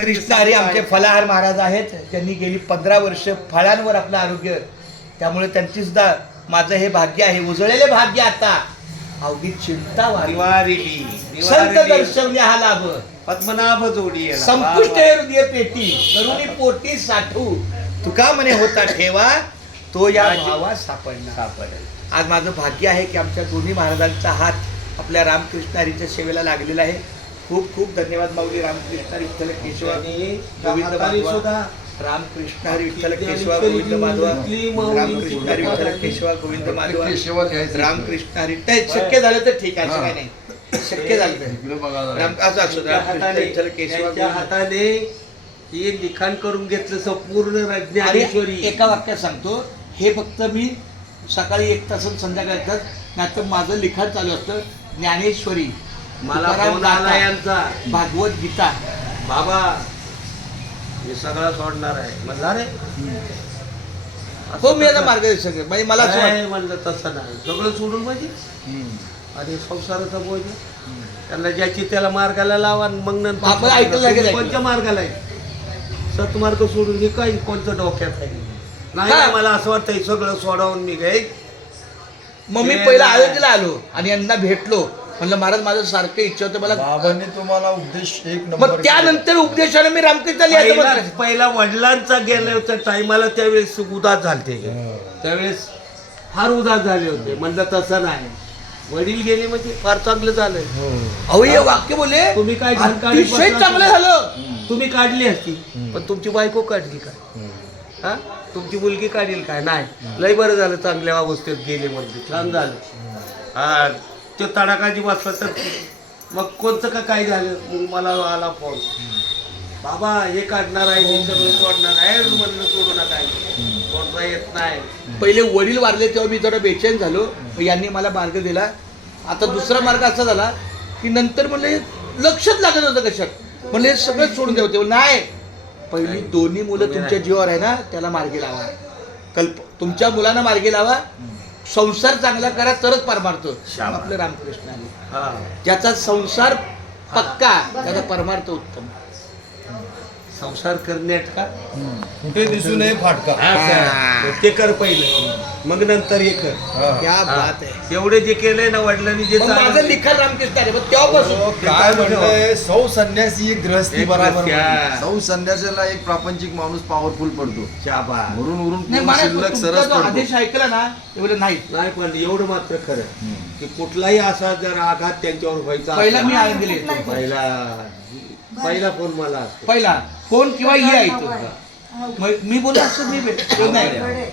कृष्ण हरी आमचे फलाहार महाराज आहेत. त्यांनी गेली 15 वर्ष फळांवर आपलं आरोग्य, त्यामुळे त्यांची सुद्धा माझं हे भाग्य आहे, उजळलेले भाग्य. आता अवघी चिंता वारी संत दर्शवले हा लाभ, पद्मनाभ जोडी संपुष्ट हृदय पेटी करुणी पोटी साठू, तुका म्हणे होता ठेवा तो या भावा सापडला. आज माझं भाग्य आहे की आमच्या दोन्ही महाराजांचा हात आपल्या रामकृष्ण हरीच्या सेवेला लागलेला आहे. खूप खूप धन्यवाद माऊली. रामकृष्ण हरी विठ्ठल केशवा गोविंद माधवा, रामकृष्ण हरी विठ्ठल केशवा गोविंद माधवा, रामकृष्ण हरी विठ्ठल केशवा गोविंद माधवा, रामकृष्ण हरी. शक्य झालं तर ठीक आहे, असं काय नाही, शक्य झालं तर राम असं असो. रामकृष्ण विठ्ठल केशवा हाताने हे लिखाण करून घेतलं संपूर्ण ज्ञानेश्वरी. एका वाक्यात सांगतो, हे फक्त मी सकाळी 1 तास संध्याकाळी येतात, नाहीतर माझं लिखाण चालू असतं. ज्ञानेश्वरी, मला फोन आला यांचा, भागवत गीता. बाबा हे सगळं सोडणार आहे म्हणला रे. हो, मी आता मार्गदर्शक आहे. म्हणजे मला म्हणलं तसं नाही, सगळं सोडून म्हणजे आणि संसाराचा बोज त्यांना ज्याची त्याला मार्गाला लावा. मग नंतर कोणत्या मार्गाला आहे? सतमार्ग सोडून हे काही कोणतं डोक्यात आहे? नाही, मला असं वाटतं सगळं सोडावून मी घे. मग मी पहिला अयोध्येला आलो आणि यांना भेटलो. म्हणलं महाराज, माझं सारखं इच्छा होतं मला. बाबांनी तुम्हाला उपदेश एक मग नंबर. त्यानंतर उपदेशाने मी रामकृष्ण पहिला वडिलांचा गेले होते टायमाला, त्यावेळेस उदास झाले. त्यावेळेस फार उदास झाले होते. म्हणलं तसं नाही, वडील गेले म्हणजे फार चांगलं झालंय. अहो, हे वाक्य बोले तुम्ही काय अतिशय चांगलं झालं. तुम्ही काढली असती, पण तुमची बायको काढली काय? हा, तुमची मुलगी काढील काय? नाही. लय बरं झालं, चांगल्या अवस्थेत गेले म्हणजे छान झालं. हा, तो तडाखाची बसला तर मग कोणतं का काय झालं? मग मला आला फोन, बाबा हे काढणार आहे, हे सगळं सोडणार आहे. म्हणलं सोडू नका, सोडता येत नाही. पहिले वडील वारले तेव्हा मी जरा बेचैन झालो. यांनी मला मार्ग दिला. आता दुसरा मार्ग असा झाला की नंतर म्हणले लक्षच लागत होतं कशात. म्हणले हे सगळं सोडून द्यावं. नाही, पहिली दोन्ही मुलं तुमच्या जीवावर आहे ना, त्याला मार्गी लावा. तुमच्या मुलांना मार्गी लावा. संसार चांगला करा, तरच परमार्थ. आपलं रामकृष्ण आहे, ज्याचा संसार पक्का त्याचा परमार्थ उत्तम. संसार करण्यात का कुठे दिसू नये फाटका. ते कर पहिलं, मग नंतर हे कर. क्या बात आहे. एवढे जे केलंय ना वडिलांनी, जे माझं लिखाण रामकृष्ण आहे. तेव्हापासून काय म्हणलंय, सौ संन्यासी एक गृहस्थी एक बरोबर. गृहस्थी. सौ संन्यासाला एक प्रापंचिक माणूस पॉवरफुल पडतो. वरून वरून नाही, पूर्ण शिल्लक सरस तुमचा जो पडतो. आदेश ऐकला ना, एवढं नाही. नाही, पण एवढं मात्र खरं की कुठलाही असा जर आघात त्यांच्यावर व्हायचा, पहिला मी आनंदी येतो. पहिला फोन मला असतो. पहिला फोन किंवा ये ऐकतो. मी बोललो असं मी नाही.